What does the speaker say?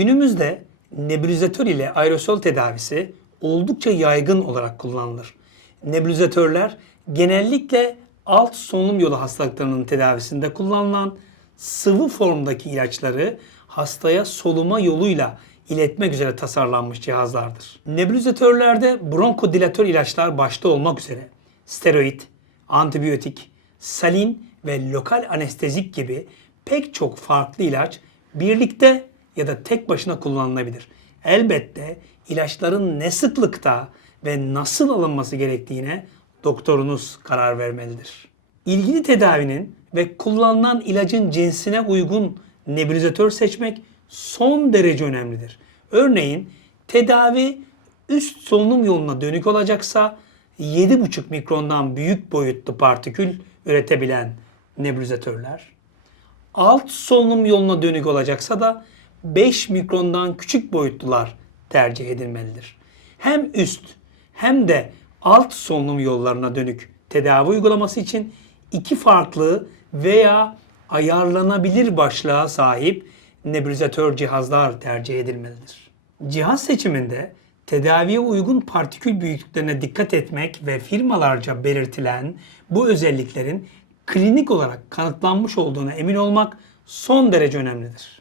Günümüzde nebulizatör ile aerosol tedavisi oldukça yaygın olarak kullanılır. Nebulizatörler genellikle alt solunum yolu hastalıklarının tedavisinde kullanılan sıvı formdaki ilaçları hastaya soluma yoluyla iletmek üzere tasarlanmış cihazlardır. Nebulizatörlerde bronkodilatör ilaçlar başta olmak üzere steroid, antibiyotik, salin ve lokal anestezik gibi pek çok farklı ilaç birlikte ya da tek başına kullanılabilir. Elbette ilaçların ne sıklıkta ve nasıl alınması gerektiğine doktorunuz karar vermelidir. İlgili tedavinin ve kullanılan ilacın cinsine uygun nebulizatör seçmek son derece önemlidir. Örneğin tedavi üst solunum yoluna dönük olacaksa 7,5 mikrondan büyük boyutlu partikül üretebilen nebulizatörler, alt solunum yoluna dönük olacaksa da 5 mikrondan küçük boyutlular tercih edilmelidir. Hem üst hem de alt solunum yollarına dönük tedavi uygulaması için iki farklı veya ayarlanabilir başlığa sahip nebulizatör cihazlar tercih edilmelidir. Cihaz seçiminde tedaviye uygun partikül büyüklüklerine dikkat etmek ve firmalarca belirtilen bu özelliklerin klinik olarak kanıtlanmış olduğuna emin olmak son derece önemlidir.